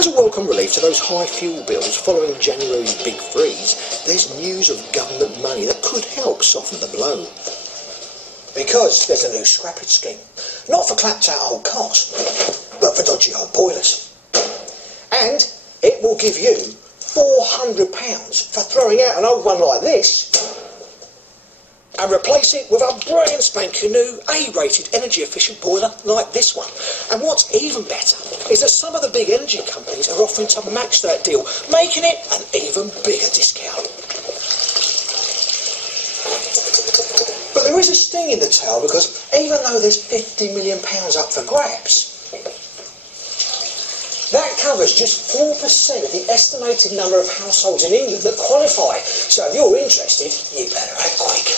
As a welcome relief to those high fuel bills following January's big freeze, there's news of government money that could help soften the blow. Because there's a new scrappage scheme, not for clapped out old cars, but for dodgy old boilers. And it will give you £400 for throwing out an old one like this and replace it with a brilliant spanking new A-rated energy efficient boiler like this one. And what's even better is that some of the big energy companies are offering to match that deal, making it an even bigger discount. But there is a sting in the tail, because even though there's £50 million up for grabs, that covers just 4% of the estimated number of households in England that qualify. So if you're interested, you better act quick.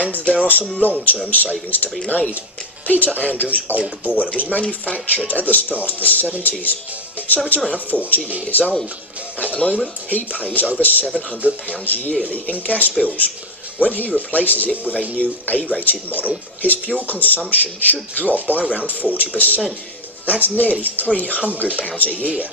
And there are some long-term savings to be made. Peter Andrews' old boiler was manufactured at the start of the 70s, so it's around 40 years old. At the moment, he pays over £700 yearly in gas bills. When he replaces it with a new A-rated model, his fuel consumption should drop by around 40%. That's nearly £300 a year.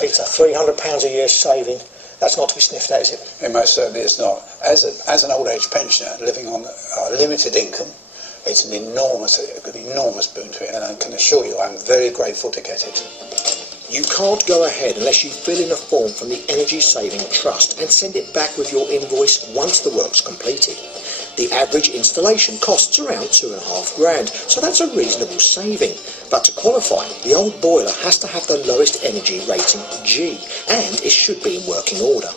Peter, £300 a year saving, that's not to be sniffed at, is it? It most certainly is not. As an old age pensioner living on a limited income, it's an enormous boon to it, and I can assure you I'm very grateful to get it. You can't go ahead unless you fill in a form from the Energy Saving Trust and send it back with your invoice once the work's completed. The average installation costs around £2,500, so that's a reasonable saving. But to qualify, the old boiler has to have the lowest energy rating, G, and it should be in working order.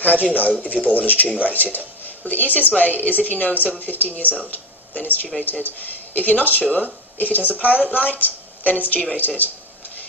How do you know if your boiler's G-rated? Well, the easiest way is if you know it's over 15 years old, then it's G-rated. If you're not sure, if it has a pilot light, then it's G-rated.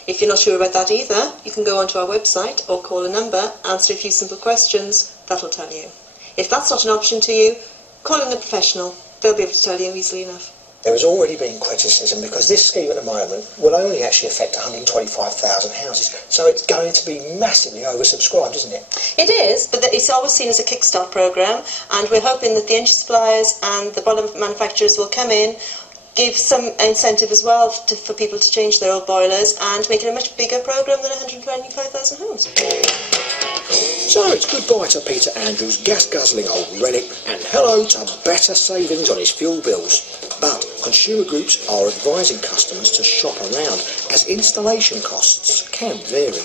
If you're not sure about that either, you can go onto our website or call a number, answer a few simple questions, that'll tell you. If that's not an option to you, call in a professional, they'll be able to tell you easily enough. There has already been criticism because this scheme at the moment will only actually affect 125,000 houses, so it's going to be massively oversubscribed, isn't it? It is, but it's always seen as a kickstart programme, and we're hoping that the energy suppliers and the boiler manufacturers will come in, give some incentive as well for people to change their old boilers and make it a much bigger programme than 125,000 homes. So it's goodbye to Peter Andrews' gas-guzzling old relic and hello to better savings on his fuel bills. But consumer groups are advising customers to shop around as installation costs can vary.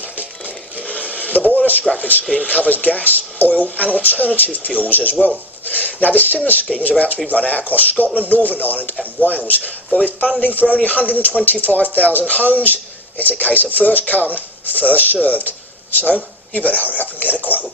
The boiler scrappage scheme covers gas, oil and alternative fuels as well. Now, the similar schemes are about to be run out across Scotland, Northern Ireland and Wales, but with funding for only 125,000 homes, it's a case of first come, first served. So, you better hurry up and get a quote.